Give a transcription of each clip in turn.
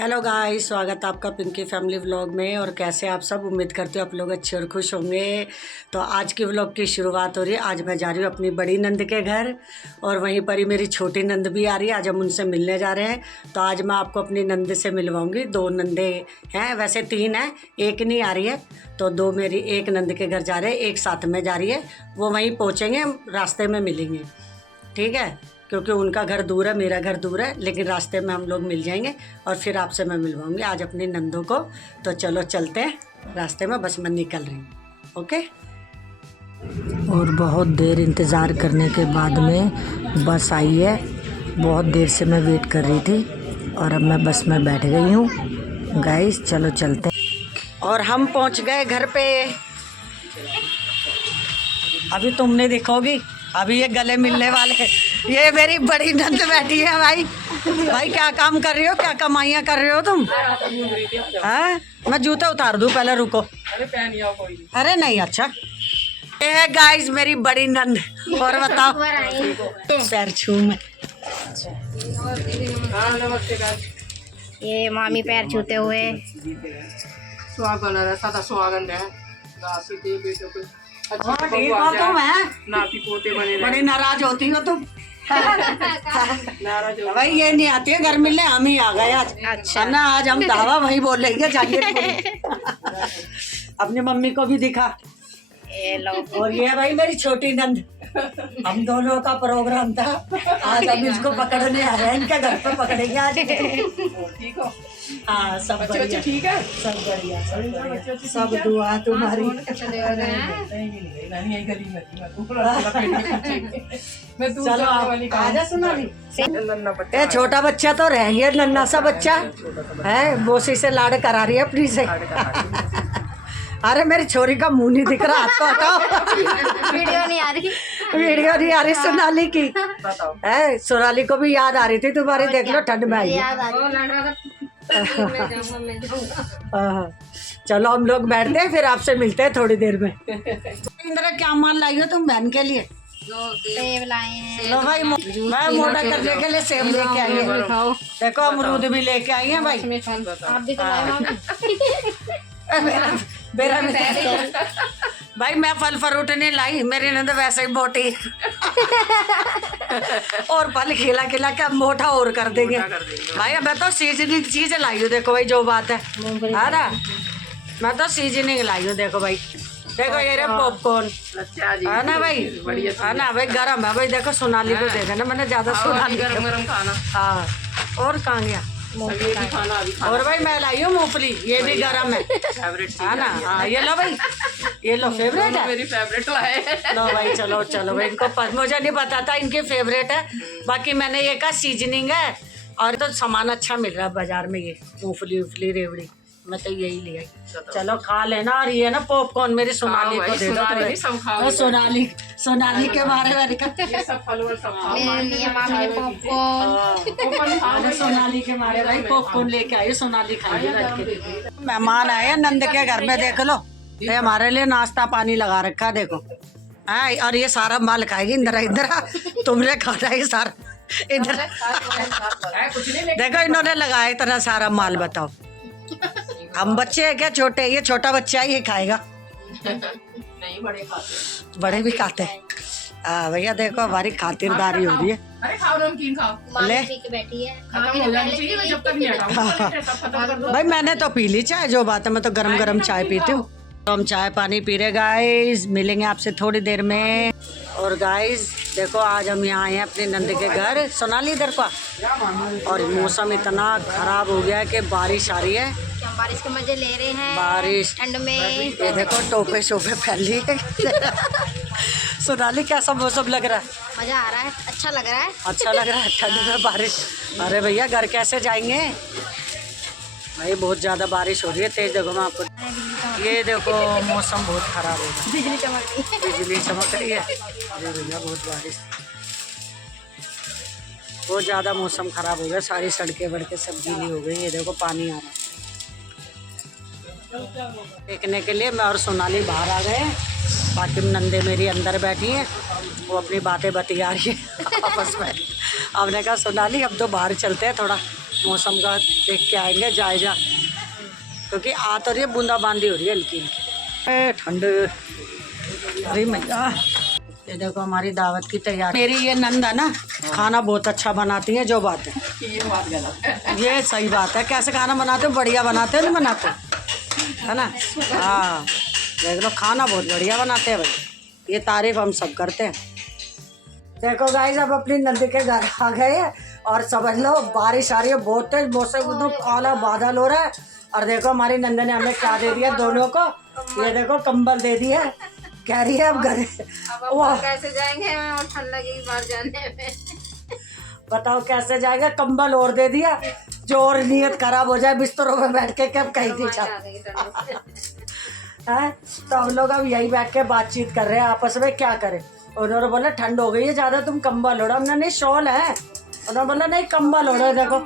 Hello guys, स्वागत है आपका पिंकी फैमिली व्लॉग में। और कैसे आप सब, उम्मीद करते हो आप लोग अच्छे और खुश होंगे। तो आज की व्लॉग की शुरुआत हो रही है। आज मैं जा रही हूँ अपनी बड़ी नंद के घर और वहीं पर ही मेरी छोटी नंद भी आ रही है। आज हम उनसे मिलने जा रहे हैं। तो आज मैं आपको अपनी नंद से मिलवाऊंगी। 2 नंदे हैं, वैसे 3 हैं, एक नहीं आ रही है। तो 2 मेरी एक नंद के घर जा रहे हैं, एक साथ में जा रही है। वो वहीं पहुँचेंगे, रास्ते में मिलेंगे, ठीक है, क्योंकि उनका घर दूर है, मेरा घर दूर है, लेकिन रास्ते में हम लोग मिल जाएंगे और फिर आपसे मैं मिलवाऊंगी आज अपनी नंदों को। तो चलो चलते हैं, रास्ते में बस मैं निकल रही हूँ। ओके। और बहुत देर इंतज़ार करने के बाद में बस आई है। बहुत देर से मैं वेट कर रही थी और अब मैं बस में बैठ गई हूँ। गाइस चलो चलते हैं। और हम पहुँच गए घर पे। अभी तुमने देखोगी, अभी ये गले मिलने वाले हैं। ये मेरी बड़ी नंद बैठी है। भाई भाई क्या काम कर रही हो, क्या कमाइयाँ कर रहे हो तुम? हाँ, मैं जूते उतार दूँ, पहले रुको। अरे नहीं, अच्छा ये है गाइस मेरी बड़ी नंद। और बताओ, पैर छू में। ये मामी पैर छूते हुए सुहागन है, सदा सुहागन है। हाँ, ठीक हो तुम? है नाती पोते बने रहे। बड़ी नाराज होती हो तुम। नाराज हो। भाई ये नहीं आती है घर मिलने, हम ही आ गए आज। अच्छा ना, आज हम दावा वही बोल लेंगे, जाइए। अपनी मम्मी को भी दिखा। ये लो। और ये भाई मेरी छोटी नंद। हम दोनों का प्रोग्राम था आज, हम इसको पकड़ने आ रहे हैं। इनके घर पे पकड़ेंगे आज। ठीक हो? हाँ, सब बढ़िया। बच्चे ठीक है? सब बढ़िया, सब बढ़िया। सब दुआ तुम्हारी। नानी यही गली में थी, मैं थोड़ा पेट में खींचेंगे। मैं दूर चलो जाने वाली आजा सोनाली। नन्ना बच्चा। ये छोटा बच्चा तो रह गया, नन्ना सा बच्चा है। बोसी से लाड़ करा रही है अपनी से। अरे मेरी छोरी का मुंह नहीं दिख रहा, हाथ तो हटाओ। वीडियो नहीं आ रही। वीडियो नहीं आ रही सोनाली की। बताओ। है, सोनाली को भी याद आ रही थी तुम्हारी, देख लो ठंड में आई है। याद आ रही। चलो हम लोग बैठते हैं, फिर आपसे मिलते हैं थोड़ी देर में। इंदिरा क्या माल लाई हो तुम बहन के लिए? सेब लाए हैं। लो भाई, मैं मोटा करने के लिए सेब लेके आई है। देखो अमरूद भी लेके आई है भाई। आप भी तो लाए मामी। मेरा भाई मैं फल फ्रूट नहीं लाई, मेरी नंद वैसे ही मोटी। और फल खिला खिला के मोटा और कर देंगे भाई। मैं तो सीजनिंग चीज लाई हूँ, देखो भाई जो बात है ना, मैं तो सीजनिंग लाई हूँ। देखो भाई, देखो ये रहा पॉपकॉर्न, है ना भाई, है ना भाई, गरम है भाई। देखो सोनाली को देखा ना मैंने, ज्यादा सोनाली गरम गरम खाना। हाँ, और कहाँ गया? ये भी खाना अभी खाना। और भाई मैं लाई हूँ मूंगफली, ये भी गरम है, फेवरेट है ना। हाँ, ये लो भाई, ये लो फेवरेट है। मेरी फेवरेट लाए। लो भाई, चलो चलो भाई, इनको मुझे नहीं पता था इनके फेवरेट है। बाकी मैंने ये कहा सीजनिंग है, और तो सामान अच्छा मिल रहा है बाजार में। ये मूंगफली उफली रेवड़ी, मैं तो यही ले आई। चलो खा लेना। और ये ना पॉपकॉर्न मेरी सोनाली को दे दो। सब खाओ। सोनाली के बारे में ये सब फल वल सब खाओ। मेरे लिए मामी ने पॉपकॉर्न। सोनाली के मारे भाई पॉपकॉर्न लेके आई, सोनाली खाएगी। मेहमान आए हैं नंद के घर में, देख लो, ये हमारे लिए नाश्ता पानी लगा रखा है, देखो। हाँ, और ये सारा माल खाएगी। इधर तुमने खाना है सारा इधर। देखो इन्होंने लगाया इतना सारा माल, बताओ हम बच्चे हैं क्या छोटे? ये छोटा बच्चा ही खाएगा। नहीं, बड़े खाते। बड़े भी खाते हैं। हाँ भैया, देखो हमारी खातिरदारी हो रही है। अरे खाओ, नमकीन खाओ। मामी पी के बैठी है। खत्म हो जानी चाहिए, मैं जब तक नहीं हटाऊंगा सब खत्म कर दो। भाई मैंने तो पी ली चाय, जो बात है, मैं तो गरम गरम चाय पीती हूँ। तो हम चाय पानी पी रहे गाइस, मिलेंगे आपसे थोड़ी देर में। और गाइस देखो, आज हम यहाँ आए हैं अपने नंद के घर। सोनाली इधर को। और मौसम इतना खराब हो गया है कि बारिश आ रही है। क्या बारिश के मजे ले रहे हैं बारिश ठंड में। ये देखो टोपे शोपे फैली है। सोनाली कैसा मौसम लग रहा है? मजा आ रहा है, अच्छा लग रहा है। अच्छा लग रहा है ठंड में बारिश। अरे भैया घर कैसे जाएंगे भाई, बहुत ज़्यादा बारिश हो रही है तेज। देखो मैं आपको, ये देखो मौसम बहुत खराब हो गया। बिजली चमक रही है। बिजली चमक रही है। अरे भैया बहुत बारिश, बहुत ज़्यादा मौसम खराब हो गया। सारी सड़कें वड़कें सब गीली हो गई। ये देखो पानी आ रहा है। देखने के लिए मैं और सोनाली बाहर आ गए हैं। बाकी नंदे मेरी अंदर बैठी हैं, वो अपनी बातें बतिया रही है आपस में। हमने कहा सोनाली अब तो बाहर चलते हैं, थोड़ा मौसम का देख के आएंगे जायजा, क्योंकि आ तो रही है बूंदाबांदी हो रही है हल्की हल्की। ठंड, अरे मैया ये देखो हमारी दावत की तैयारी। मेरी ये नंद है ना, खाना बहुत अच्छा बनाती है, जो बात है ये बात गलत है। ये सही बात है। कैसे खाना बनाते हो? बढ़िया बनाते हो, नहीं बनाते है ना? हाँ देख लो, खाना बहुत बढ़िया बनाते हैं भाई, ये तारीफ हम सब करते हैं। देखो गाइस, अब अपनी नंदी के घर आ गए हैं और समझ लो बारिश आ रही है बहुत तेज, मौसम एकदम काला बादल हो रहा है। और देखो हमारी नंद ने हमें क्या दे दिया दोनों को, ये देखो कंबल दे दिया, कह रही है अब घर कैसे जाएंगे और ठंड लगेगी बाहर जाने में। बताओ कैसे जाएगा, कंबल और दे दिया, जो और नियत खराब हो जाए बिस्तरों में बैठ के कब कहीं नहीं है। तो हम लोग अब यही बैठ के बातचीत कर रहे हैं आपस में, क्या करें। उन्होंने बोला ठंड हो गई है ज्यादा, तुम कंबल ओढ़ो। हमने नहीं शॉल है, उन्होंने बोला नहीं कंबल ओढ़ो। देखो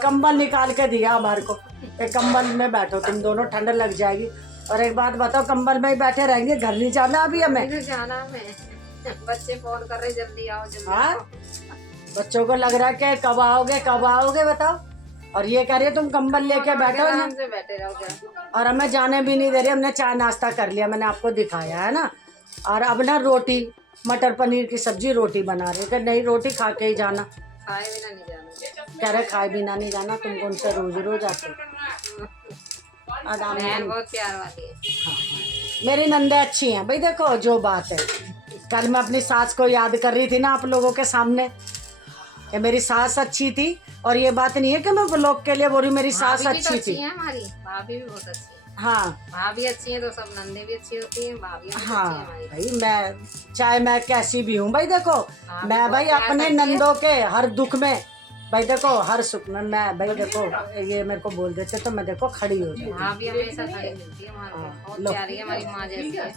कंबल निकाल के दिया हमारे को, एक कंबल में बैठो तुम दोनों, ठंड लग जाएगी। और एक बात बताओ, कंबल में ही बैठे रहेंगे, घर नहीं जाना अभी हमें? जाना हमें, बच्चे फोन कर रहे जल्दी आओ जल्दी। हाँ बच्चों को लग रहा है कि कब आओगे कब आओगे, बताओ। और ये कह रही है तुम कंबल लेके बैठो, हमसे बैठे रहोगे। और हमें जाने भी नहीं दे रही। हमने चाय नाश्ता कर लिया, मैंने आपको दिखाया है ना। और अब ना रोटी, मटर पनीर की सब्जी, रोटी बना रहे कि नहीं रोटी खा के ही जाना। खाए बिना नहीं जाना, कह रहे खाए बिना नहीं जाना, तुम कौन से रोज रोज आते हो। बहन बहुत प्यार वाली है। मेरी नंदे अच्छी हैं भाई। देखो जो बात है, कल मैं अपनी सास को याद कर रही थी ना आप लोगों के सामने, ये मेरी सास अच्छी थी। और ये बात नहीं है कि मैं ब्लॉग के लिए बोल रही, मेरी सास अच्छी थी। हमारी भाभी भी बहुत अच्छी है। हाँ भाभी अच्छी है तो सब नंदे भी अच्छी होती है, भाभी भी हाँ अच्छी है हमारी। भाई, मैं चाहे मैं कैसी भी हूँ भाई, देखो मैं भाई अपने नंदों के हर दुख में भाई, देखो हर सुख में मैं भाई, देखो ये मेरे को बोल देते तो मैं देखो खड़ी हो जाती। भाभी हमेशा खड़ी मिलती है हमारे को, बहुत प्यारी है हमारी माँ जैसी है,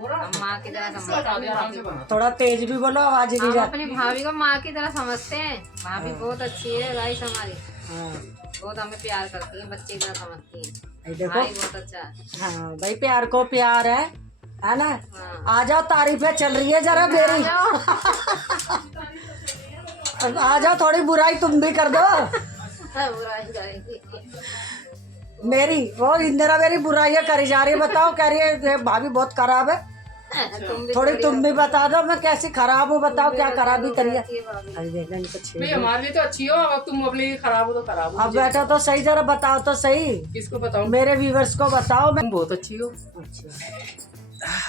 हम माँ की तरह समझते हैं। थोड़ा तेज भी बोलो, आवाज नहीं हम जाती। अपनी भाभी को माँ की तरह समझते हैं। भाभी बहुत अच्छी है गाइस हमारी, हाँ बहुत हमें प्यार करती है, बच्चे की तरह समझती है। भाई देखो, भाई बहुत अच्छा है। हाँ भाई प्यार को प्यार है ना। हाँ। आ जाओ, तारीफें चल रही है जरा मेरी, आ जाओ, थोड़ी बुराई तुम भी कर दो बुराई करेगी। मेरी। वो इंदिरा मेरी बुराइयां करी जा रही है, बताओ, कह रही है भाभी बहुत खराब है। थोड़ी तुम भी बता दो मैं कैसी खराब हूँ, बताओ क्या खराबी करी है। अरे देखना इनको छेड़ नहीं, हमारे लिए तो अच्छी हो, अब तुम अपने लिए खराब हो तो खराब हो। अब बैठो तो सही, जरा बताओ तो सही, किसको बताऊं? मेरे व्यूवर्स को बताओ। मैं तुम बहुत अच्छी हो। अच्छा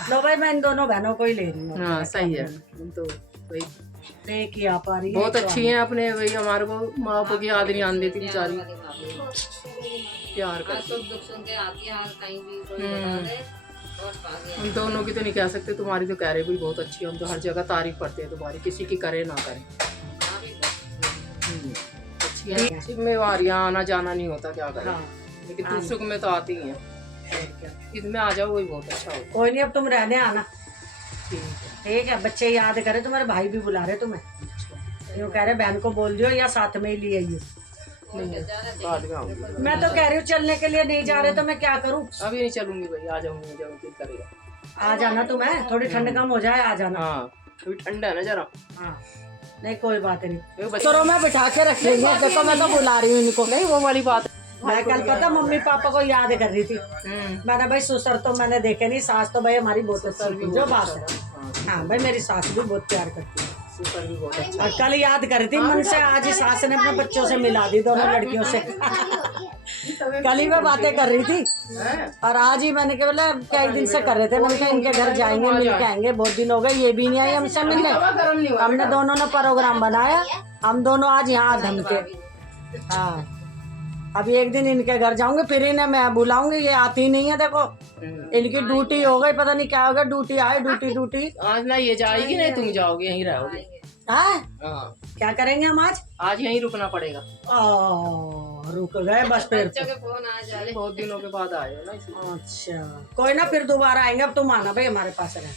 लो भाई, मैं इन दोनों बहनों को ही ले रही हूँ। हाँ सही है, तुम तो भाई देख ही आप आ रही है, बहुत अच्छी हैं अपने भाई, हमारे को माँ को की याद नहीं आने देती बेचारी, प्यार कर। सुख दुख सुन के आती है, हर कहीं भी कोई बता दे और पागे। हम दोनों की तो नहीं कह सकते, तुम्हारी तो कह रहे भी बहुत अच्छी है, हम तो हर जगह तारीफ करते हैं तुम्हारी, किसी की करे ना करे। अच्छी है, जिम्मेवारियाँ आना जाना नहीं होता, क्या करें। हाँ। लेकिन तुम सुख में तो आती ही हैं, इसमें आ जाओ वही बहुत अच्छा हो। कोई नहीं, अब तुम रहने आना, ठीक है। ठीक है। बच्चे याद करे, तुम्हारे भाई भी बुला रहे तुम्हें, यूँ कह रहे बहन को बोल दियो या साथ में ही ले आइए। बाद में आऊंगी, मैं तो कह रही हूँ चलने के लिए नहीं जा रहे तो मैं क्या करूँ। अभी नहीं चलूंगी भाई, आ जाऊंगी जब दिल करेगा। आ जाना तुम्हें, थोड़ी ठंड कम हो जाए आ जाना। हाँ अभी ठंडा है ना जरा। हाँ नहीं कोई बात नहीं, बच्चे- चलो मैं बिठा के रख लेंगे। देखो मैं तो बुला रही हूँ इनको। नहीं वो वाली बात है। मैं कल पता मम्मी पापा को याद कर रही थी, मैंने भाई ससुर तो मैंने देखे नहीं, सास तो भाई हमारी बहुत अच्छी थी, जो बात है। हाँ भाई मेरी सास भी बहुत प्यार करती है, सुपर भी बहुत अच्छा। और कल याद कर रही थी मन से, आज ही सास ने अपने बच्चों से मिला दी, दोनों लड़कियों से। कल ही मैं बातें कर रही थी, और आज ही मैंने बोला कई दिन से कर रहे थे, मैंने कहा इनके घर जाएंगे मिल के आएंगे, बहुत दिन हो गए ये भी नहीं आई हमसे मिलने। हमने दोनों ने प्रोग्राम बनाया, हम दोनों आज यहाँ धमके। हाँ अभी एक दिन इनके घर जाऊंगे, फिर इन्हें मैं बुलाऊंगी, ये आती नहीं है। देखो इनकी ड्यूटी हो गई, पता नहीं क्या हो गया, ड्यूटी आए ड्यूटी। आज ना ये जाएगी नहीं, तुम जाओगे, यहीं रहोगे। हाँ हाँ क्या करेंगे हम आज? आज यहीं रुकना पड़ेगा। रुक गए बस फिर बच्चों के फोन आ जाए। बहुत दिनों के बाद आए हो ना, इसलिए अच्छा कोई ना, फिर दोबारा आएंगे। अब तुम आना भाई हमारे पास रहे।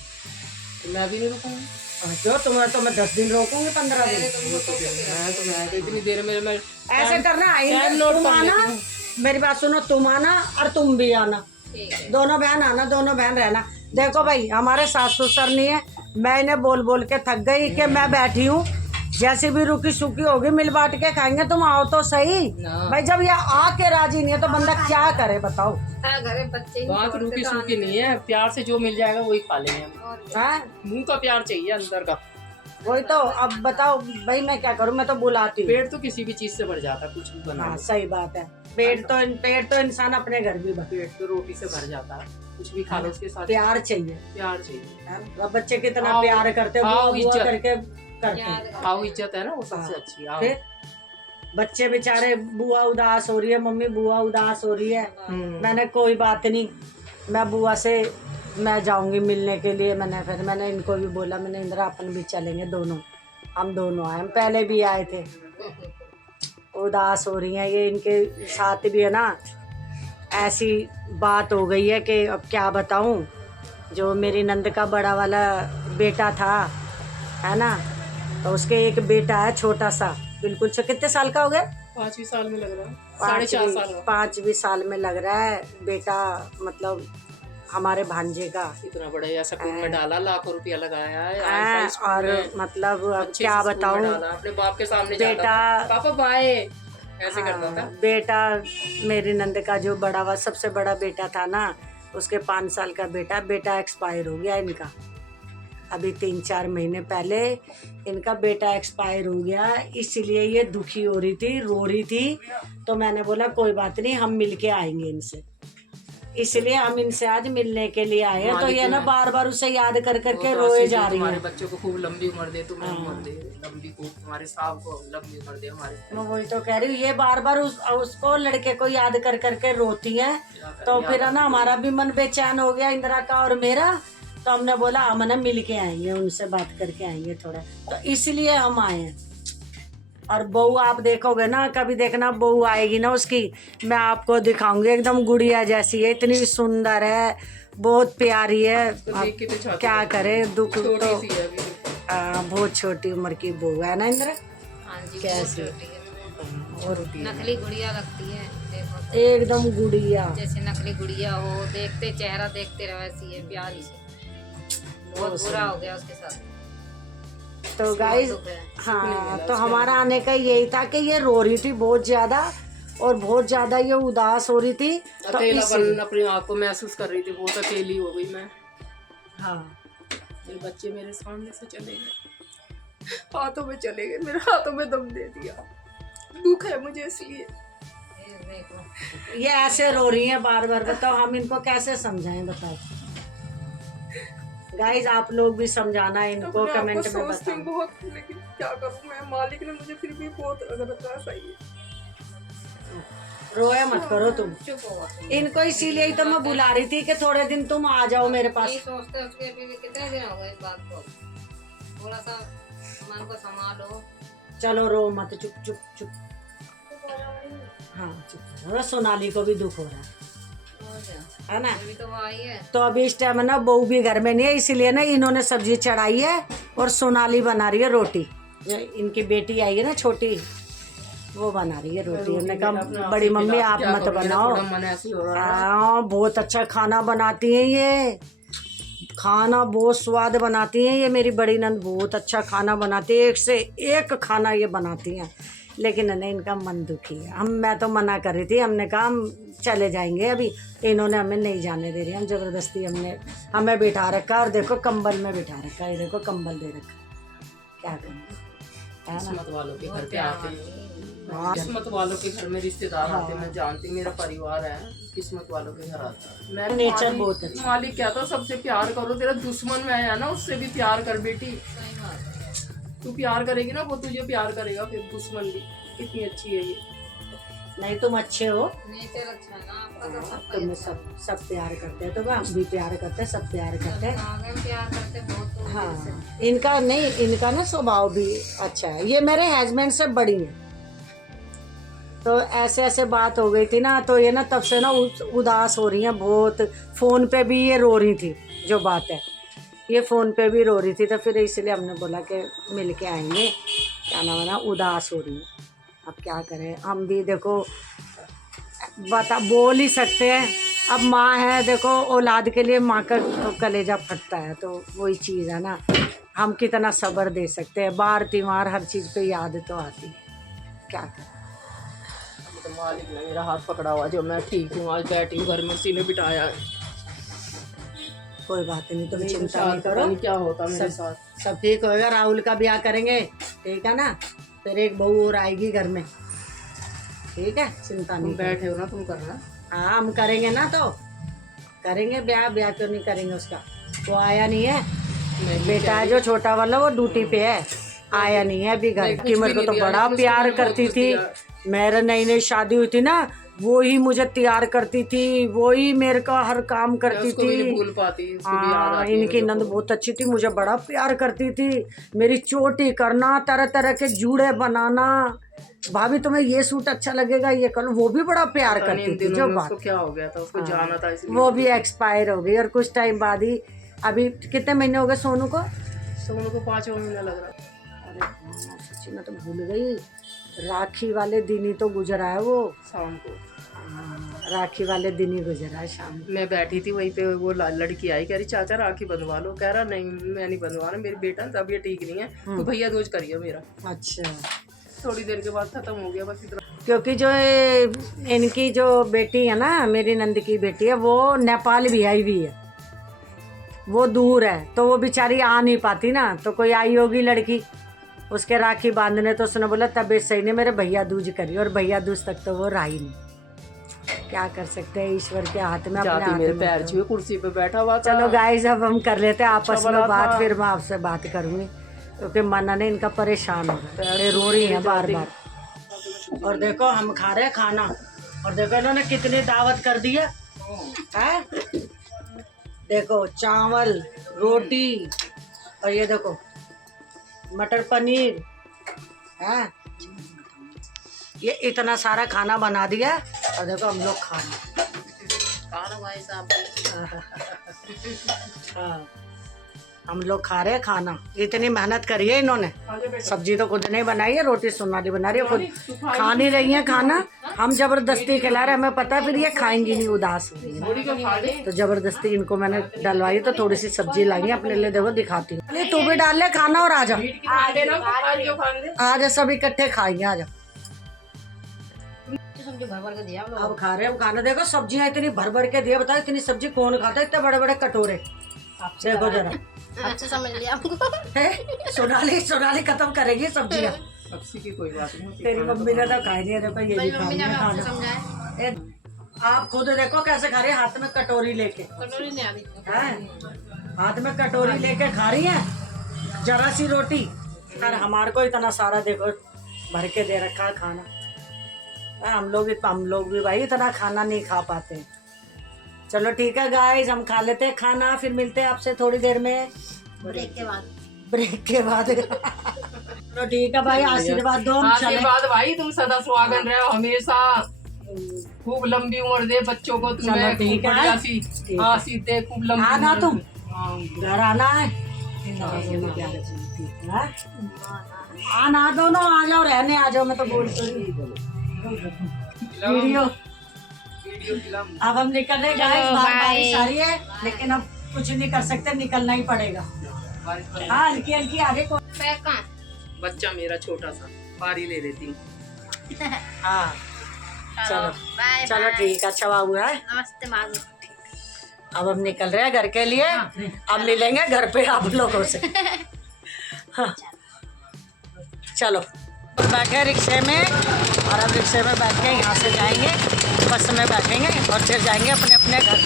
तो मैं भी नहीं रुकूंगी। क्यों तुम्हें तो मैं 10 दिन रोकूंगी, 15 दिन। मैं तो इतनी देर में मैं ऐसे करना, टाइम नोट तुम कर आना, मेरी बात सुनो, तुम आना और तुम भी आना, दोनों बहन आना, दोनों बहन रहना। देखो भाई हमारे सास ससुर नहीं है, मैं इन्हें बोल बोल के थक गई कि मैं बैठी हूँ जैसे भी रुकी सूखी होगी मिल बांट के खाएंगे, तुम आओ तो सही। भाई जब ये आके राजी नहीं है तो बंदा क्या करे बताओ। घरे बच्चे ही बात छोड़ते रूखी तो सूखी नहीं है, प्यार से जो मिल जाएगा वही खा लेंगे हम। और क्या। हाँ मुंह का प्यार चाहिए, अंदर का। वही तो। अब बताओ भाई मैं क्या करूँ, मैं तो बुलाती हूँ। पेट तो किसी भी चीज से भर जाता है, कुछ भी बना हाँ लो। सही बात है। पेट तो इंसान अपने घर भी भर। पेट तो रोटी से भर जाता है, कुछ भी खा लो उसके साथ। प्यार चाहिए। प्यार चाहिए। अब बच्चे कितना आओ, प्यार करते हैं, आओ, बुआ बुआ इज्जत। करके करते हैं। यार, आओ इज्जत है ना, वो सबसे हाँ। अच्छी। आओ। फिर बच्चे बेचारे बुआ उदास हो रही है, मम्मी बुआ उदास हो रही है। मैंने कोई बात नहीं, मैं बुआ से मैं जाऊंगी मिलने के लिए। मैंने इनको भी बोला, मैंने इंदिरा अपन भी चलेंगे दोनों, हम दोनों आए, हम पहले भी आए थे। उदास हो रही हैं ये, इनके साथ भी है ना ऐसी बात हो गई है कि अब क्या बताऊं। जो मेरी नंद का बड़ा वाला बेटा था है ना, तो उसके एक बेटा है छोटा सा, बिल्कुल कितने साल का हो गया, 5वीं साल में लग रहा है, 4.5 साल का। 5वीं साल में लग रहा है बेटा, मतलब हमारे भांजे का। इतना बड़ा या स्कूल में डाला, लाखों रुपया लगाया है। हाँ, स्कूल और में मतलब अब अच्छे क्या से स्कूल में बताऊं। डाला, अपने बाप के सामने बेटा जाता था, पापा बाय ऐसे करता था। बेटा मेरी नंद का जो बड़ा सबसे बड़ा बेटा था ना, उसके 5 साल का बेटा एक्सपायर हो गया इनका। अभी 3-4 महीने पहले इनका बेटा एक्सपायर हो गया, इसलिए ये दुखी हो रही थी, रो रही थी। तो मैंने बोला कोई बात नहीं, हम मिल के आएंगे इनसे, इसलिए हम इनसे आज मिलने के लिए आए हैं। तो ये ना बार बार उसे याद कर करके रोए जा रही हमारे है। बच्चों को खूब लंबी उम्र दे, तुम्हें उम्र दे लंबी, खूब तुम्हारे साहब को लंबी उम्र दे हमारे। मैं वही तो कह रही हूँ, ये बार बार उसको लड़के को याद कर करके रोती है। तो फिर है ना हमारा भी मन बेचैन हो गया, इंदिरा का और मेरा। तो हमने बोला हम ना मिल के आएंगे, उनसे बात करके आएंगे थोड़ा, तो इसलिए हम आए हैं। और बहू आप देखोगे ना, कभी देखना बहू आएगी ना उसकी, मैं आपको दिखाऊंगी, एकदम गुड़िया जैसी है, इतनी सुंदर है, बहुत प्यारी है। देख के तो छाती क्या करे, दुख तो छोटी सी है अभी। बहुत छोटी उम्र की बहू है ना इंदिरा। हाँ जी, कैसी? बहुत छोटी है। और नकली गुड़िया लगती है, देखो एकदम गुड़िया, जैसे नकली गुड़िया हो, देखते चेहरा देखते रहो, ऐसी है प्यारी सी। बहुत बुरा हो गया उसके साथ। तो गाइस दुख है। हाँ, तो हमारा आने का यही था कि ये रो रही थी बहुत ज्यादा, और बहुत ज्यादा ये उदास हो रही थी। तो अकेलापन अपनी आँख को महसूस कर रही थी, बहुत अकेली हो गई मैं। हाँ, ये बच्चे मेरे सामने से चले गए, हाथों में चले गए, मेरे हाथों में दम दे दिया। दुख है मुझे इसलिए। ये देखो, ये ऐसे रो रही हैं बार बार, बताओ हम इनको कैसे समझाएं, बताओ गाइस। आप लोग भी समझाना इनको, कमेंट में बताओ। बहुत, लेकिन क्या करूं मैं, मालिक ने मुझे फिर भी बहुत रखा सही है। रोया मत करो तुम, चुप हो तुम। इनको इसीलिए ही तो मैं बुला रही थी कि थोड़े दिन तुम आ जाओ मेरे पास। यही सोचते उसके अभी भी कितने दिन हो गए इस बात को, थोड़ा सा मन को संभालो। चलो रो मत, चुप चुप चुप। हाँ चुप करो, सोनाली को भी दुख हो रहा है है ना। अभी तो वो आई है। तो अभी इस टाइम ना बहू भी घर में नहीं है, इसीलिए ना इन्होंने सब्जी चढ़ाई है और सोनाली बना रही है रोटी। जो इनकी बेटी आई है ना छोटी, वो बना रही है रोटी। उन्होंने कहा बड़ी मम्मी आप मत बनाओ। हाँ बहुत अच्छा खाना बनाती हैं ये, खाना बहुत स्वाद बनाती हैं ये, मेरी बड़ी नंद बहुत अच्छा खाना बनाती है, एक से एक खाना ये बनाती हैं। लेकिन नहीं, इनका मन दुखी है। मैं तो मना कर रही थी, हमने कहा हम चले जाएंगे, अभी इन्होंने हमें नहीं जाने दे रही, हम ज़बरदस्ती हमें बिठा रखा, और देखो कंबल में बिठा रखा, ये देखो कंबल दे रखा, क्या करें, है ना। किस्मत वालों के घर पे आते हैं, किस्मत वालों के घर में रिश्तेदार आते हैं। मैं जानती, मेरा परिवार है, किस्मत वालों के घर आता है। मैं नेचर बहुत अच्छा। मालिक क्या था, सबसे प्यार करो, तेरा दुश्मन में आया ना उससे भी प्यार कर बेटी। सही बात है। तू प्यार करेगी ना, वो तुझे प्यार करेगा, फिर दुश्मन भी। कितनी अच्छी है ये। नहीं तुम अच्छे हो, नेचर अच्छा है ना आपका, तो सबका तुम्हें सब प्यार करते हैं, तो हम भी प्यार करते हैं, सब प्यार करते हैं। आगे प्यार करते बहुत तो हाँ इनका नहीं, इनका ना स्वभाव भी अच्छा है। ये मेरे हस्बैंड से बड़ी है, तो ऐसे ऐसे बात हो गई थी ना, तो ये ना तब से ना उदास हो रही हैं बहुत। फ़ोन पे भी ये रो रही थी, जो बात है ये फ़ोन पे भी रो रही थी। तो फिर इसलिए हमने बोला कि मिल के आएंगे, क्या नाम है ना, उदास हो रही है। अब क्या करें, हम भी देखो बोल ही सकते हैं। अब माँ है, देखो औलाद के लिए माँ का तो कलेजा फटता है, तो वही चीज़ है ना। हम कितना सब्र दे सकते हैं। बार त्योहार हर चीज़ पे याद तो आती है, क्या करें। तो मालिक ने मेरा हाथ पकड़ा हुआ, जो मैं ठीक हूँ, आज बैठी हूँ घर में, उसी ने बिठाया है। कोई बात नहीं, तुम चिंता शायद नहीं पता करो, नहीं क्या होता मेरे साथ। सब ठीक होएगा। राहुल का ब्याह करेंगे, ठीक है ना, फिर एक बहू और आएगी घर में, ठीक है, चिंता तुम नहीं करो। बैठे हो ना, तुम करना। हाँ हम करेंगे ना, तो करेंगे ब्याह, ब्याह क्यों नहीं करेंगे उसका। वो आया नहीं है, बेटा है जो छोटा वाला, वो ड्यूटी पे है, आया नहीं है अभी घर की। मेरे को तो बड़ा प्यार करती थी, मेरे नई नई शादी हुई थी ना, वो ही मुझे तैयार करती थी, वो ही मेरे का हर काम करती उसको भी नहीं थी। भूल पाती, उसको भी याद हाँ, आती है इनकी नंद बहुत अच्छी थी, मुझे बड़ा प्यार करती थी, मेरी चोटी करना, तरह तरह के जूड़े बनाना, भाभी तुम्हें ये सूट अच्छा लगेगा, ये कर लो, वो भी बड़ा प्यार करती थी। जो बात, उसको क्या हो गया था, उसको जाना था इसलिए। वो भी एक्सपायर हो गई, और कुछ टाइम बाद ही, अभी कितने महीने हो गए सोनू को? सोनू को 5वां महीना लग रहा। अरे हाँ, सच्ची मैं तो भूल गई, राखी वाले दिन ही तो गुजरा है वो, शाम को राखी वाले दिन ही गुजरा है शाम को। मैं बैठी थी वहीं पे, वो लड़की आई, कह रही चाचा राखी बंधवा लो। कह रहा नहीं मैं नहीं बंधवाना, मेरी बेटा तबीयत ठीक नहीं है, तो भैया दूज करिए मेरा। अच्छा, थोड़ी देर के बाद खत्म हो गया, बस इतना। क्योंकि जो इनकी जो बेटी है ना, मेरी नंद की बेटी है, वो नेपाल भी आई हुई है, वो दूर है, तो वो बेचारी आ नहीं पाती ना, तो कोई आई होगी लड़की उसके राखी बांधने, तो उसने बोला तबीयत सही नहीं, मेरे भैया दूज करिए, और भैया दूज तक तो वो रही नहीं। क्या कर सकते हैं, ईश्वर के हाथ में, अपने हाथ मेरे में। पैर छुए, कुर्सी पे बैठा हुआ था। चलो गाइस, अब हम कर लेते हैं आपस में बात, फिर मैं आपसे बात करूंगी, क्योंकि मना ने इनका परेशान हो रहा है, रो रही है बार बार। और देखो हम खा रहे हैं खाना, और देखो इन्होंने कितनी दावत कर दी है। देखो चावल, रोटी, और ये देखो मटर पनीर है, ये इतना सारा खाना बना दिया, और देखो हम लोग खा रहे हैं। हम लोग खा रहे हैं खाना, इतनी मेहनत करी है इन्होंने, सब्जी तो खुद नहीं बनाई है, रोटी सोनाली बना रही है, खुद खा नहीं रही है खाना, हम जबरदस्ती खिला रहे हैं, हमें पता है फिर ये खाएंगी नहीं, उदास हो रही है, तो जबरदस्ती इनको मैंने डलवाई, तो थोड़ी सी सब्जी लाई है अपने लिए, देखो दिखाती हूँ। अरे तू भी डाल ले खाना, और आ जा, सब इकट्ठे खाएंगे, आ जा। अब खा रहे हैं हम खाना, देखो सब्जियां इतनी भर भर के दिया, बताओ इतनी सब्जी कौन खाता है, इतने बड़े बड़े कटोरे, देखो जरा। अच्छा समझ लिया आपको। सोनाली खत्म करेगी सब्जियां, सब्जी की कोई बात नहीं। तेरी मम्मी ने तो खाई नहीं है, देखो ये भी खा रही है खाना। आप खुद देखो कैसे खा रही है, हाथ में कटोरी लेके, हाथ में कटोरी लेके खा रही है, जरा सी रोटी, और हमारे को इतना सारा देखो भर के दे रखा है खाना। हम लोग भी भाई इतना खाना नहीं खा पाते। चलो ठीक है गाइस, हम खा लेते हैं खाना, फिर मिलते हैं आपसे थोड़ी देर में, ब्रेक के बाद। चलो ठीक है भाई, आशीर्वाद दो। आशीर्वाद भाई, तुम सदा सुहागन रहे हो, हमेशा खूब लंबी उम्र दे बच्चों को, तुम्हें ठीक है, आशीष दे, खूब लंबी आना, तुम घर आना है, आना, दोनों आ जाओ, रहने आ जाओ, मैं तो बोल वीडियो। अब हम निकल रहे गाइस, बारिश आ रही है, लेकिन अब कुछ नहीं कर सकते, निकलना ही पड़ेगा। हाँ हल्की हल्की आगे को, बच्चा मेरा छोटा सा पारी ले लेती हूँ। हाँ चलो चलो ठीक है, अच्छा बाबू है, नमस्ते बाबू। अब हम निकल रहे हैं घर के लिए, अब मिलेंगे घर पे आप लोगों से। हाँ चलो, बैठे रिक्शे में, और अब रिक्शे में बैठ के यहाँ से जाएंगे, बस में बैठेंगे और फिर जाएंगे अपने अपने घर।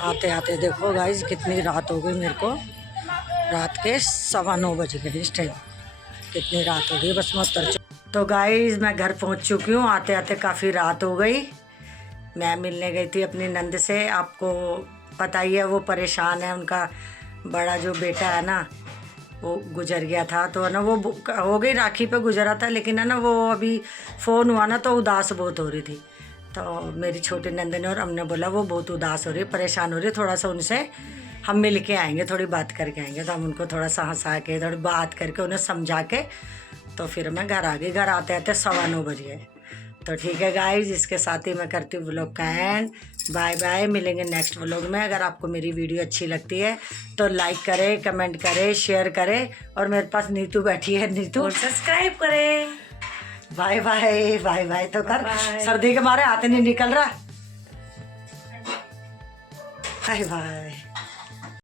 आते आते देखो गाइस कितनी रात हो गई, मेरे को रात के 9:15 बज गए इस टाइम, कितनी रात हो गई, बस मैं उतर। तो गाइस मैं घर पहुँच चुकी हूँ, आते आते काफ़ी रात हो गई। मैं मिलने गई थी अपनी नंद से, आपको पता ही है वो परेशान है, उनका बड़ा जो बेटा है ना वो गुजर गया था, तो है ना वो हो गई राखी पे गुजरा था, लेकिन है ना वो अभी फ़ोन हुआ ना तो उदास बहुत हो रही थी, तो मेरी छोटी नंद ने और हमने बोला वो बहुत उदास हो रही है, परेशान हो रही है, थोड़ा सा उनसे हम मिल के आएंगे, थोड़ी बात करके आएंगे, तो हम उनको थोड़ा सा हंसा के थोड़ी बात करके उन्हें समझा के, तो फिर मैं घर आ गई। घर आते आते 9:15 बज गए, तो ठीक है गाइस, इसके साथ ही मैं करती हूँ व्लॉग का एंड। बाय बाय, मिलेंगे नेक्स्ट व्लॉग में। अगर आपको मेरी वीडियो अच्छी लगती है तो लाइक करें, कमेंट करें, शेयर करें, और मेरे पास नीतू बैठी है, नीतू सब्सक्राइब करें। बाय बाय, बाय बाय तो कर, सर्दी के मारे हाथ नहीं निकल रहा। Bye bye.